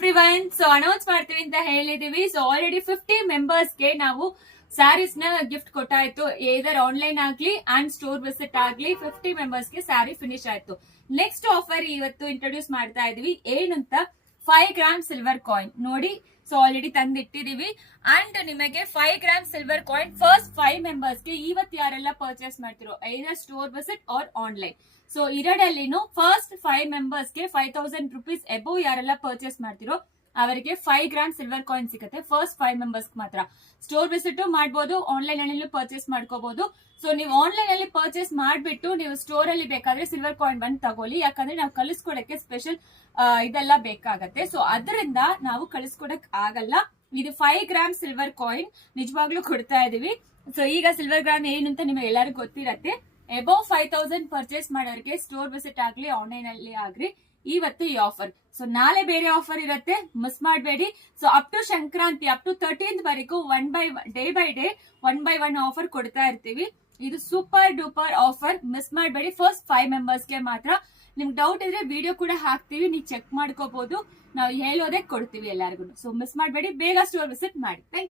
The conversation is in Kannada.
ಎವ್ರಿವನ್. ಸೊ ಅನೌನ್ಸ್ ಮಾಡ್ತೀವಿ ಅಂತ ಹೇಳಿದೀವಿ. ಸೊ ಆಲ್ರೆಡಿ 50 ಮೆಂಬರ್ಸ್ಗೆ ನಾವು ಸ್ಯಾರೀಸ್ ನ ಗಿಫ್ಟ್ ಕೊಟ್ಟಾಯ್ತು. ಏದರ್ ಆನ್ಲೈನ್ ಆಗ್ಲಿ ಅಂಡ್ ಸ್ಟೋರ್ ವಿಸಿಟ್ ಆಗ್ಲಿ 50 ಮೆಂಬರ್ಸ್ಗೆ ಸ್ಯಾರಿ ಫಿನಿಶ್ ಆಯ್ತು. ನೆಕ್ಸ್ಟ್ ಆಫರ್ ಇವತ್ತು ಇಂಟ್ರೊಡ್ಯೂಸ್ ಮಾಡ್ತಾ ಇದೀವಿ. ಏನಂತ 5 ಗ್ರಾಮ್ ಸಿಲ್ವರ್ ಕಾಯಿನ್ ನೋಡಿ. ಸೊ ಆಲ್ರೆಡಿ ತಂದಿಟ್ಟಿದೀವಿ. ಅಂಡ್ ನಿಮಗೆ 5 ಗ್ರಾಮ್ ಸಿಲ್ವರ್ ಕಾಯಿನ್ ಫಸ್ಟ್ 5 ಮೆಂಬರ್ಸ್ಗೆ ಇವತ್ತು ಯಾರೆಲ್ಲ ಪರ್ಚೇಸ್ ಮಾಡ್ತಿರೋ either store visit or online. So ಎರಡಲ್ಲಿನೂ ಫಸ್ಟ್ 5 ಮೆಂಬರ್ಸ್ಗೆ 5000 ರುಪೀಸ್ ಎಬೋ ಯಾರೆಲ್ಲ ಪರ್ಚೇಸ್ ಮಾಡ್ತಿರೋ ಅವರಿಗೆ 5 ಗ್ರಾಮ್ ಸಿಲ್ವರ್ ಕಾಯಿನ್ ಸಿಗುತ್ತೆ. ಫಸ್ಟ್ 5 ಮೆಂಬರ್ಸ್ ಮಾತ್ರ. ಸ್ಟೋರ್ ವಿಸಿಟ್ ಮಾಡಬಹುದು, ಆನ್ಲೈನ್ ಅಲ್ಲಿ ಪರ್ಚೇಸ್ ಮಾಡ್ಕೋಬಹುದು. ಸೊ ನೀವು ಆನ್ಲೈನ್ ಅಲ್ಲಿ ಪರ್ಚೇಸ್ ಮಾಡ್ಬಿಟ್ಟು ನೀವು ಸ್ಟೋರ್ ಅಲ್ಲಿ ಬೇಕಾದ್ರೆ ಸಿಲ್ವರ್ ಕಾಯಿನ್ ಬಂದು ತಗೊಳ್ಳಿ. ಯಾಕಂದ್ರೆ ನಾವು ಕಳಿಸ್ಕೊಡಕ್ಕೆ ಸ್ಪೆಷಲ್ ಇದೆಲ್ಲ ಬೇಕಾಗತ್ತೆ. ಸೊ ಅದರಿಂದ ನಾವು ಕಳಿಸ್ಕೊಡಕ್ ಆಗಲ್ಲ. ಇದು 5 ಗ್ರಾಮ್ ಸಿಲ್ವರ್ ಕಾಯಿನ್ ನಿಜವಾಗ್ಲೂ ಕೊಡ್ತಾ ಇದೀವಿ. ಸೊ ಈಗ ಸಿಲ್ವರ್ ಗ್ರಾಮ್ ಏನು ಅಂತ ನಿಮಗೆ ಎಲ್ಲರಿಗೂ ಗೊತ್ತಿರತ್ತೆ. ಅಬೌವ್ 5000 ಪರ್ಚೇಸ್ ಮಾಡೋರಿಗೆ ಸ್ಟೋರ್ ವಿಸಿಟ್ ಆಗ್ಲಿ ಆನ್ಲೈನ್ ಅಲ್ಲಿ ಆಗ್ಲಿ ಇವತ್ತು ಈ ಆಫರ್. ಸೊ ನಾಳೆ ಬೇರೆ ಆಫರ್ ಇರುತ್ತೆ, ಮಿಸ್ ಮಾಡಬೇಡಿ. So up to Sankranti up to 13th ವರೆಗೂ day by day 1 by 1 offer ಕೊಡ್ತಾ ಇರ್ತೀವಿ. ಇದು ಸೂಪರ್ ಡೂಪರ್ ಆಫರ್, ಮಿಸ್ ಮಾಡಬೇಡಿ. ಫಸ್ಟ್ 5 ಮೆಂಬರ್ಸ್ಗೆ ಮಾತ್ರ. ನಿಮ್ಗೆ ಡೌಟ್ ಇದ್ರೆ ವಿಡಿಯೋ ಕೂಡ ಹಾಕ್ತೀವಿ, ನೀವು ಚೆಕ್ ಮಾಡ್ಕೋಬಹುದು. ನಾವು ಹೇಳೋದೇ ಕೊಡ್ತೀವಿ ಎಲ್ಲರಿಗೂ. ಸೊ ಮಿಸ್ ಮಾಡಬೇಡಿ, ಬೇಗ ಸ್ಟೋರ್ ವಿಸಿಟ್ ಮಾಡಿ.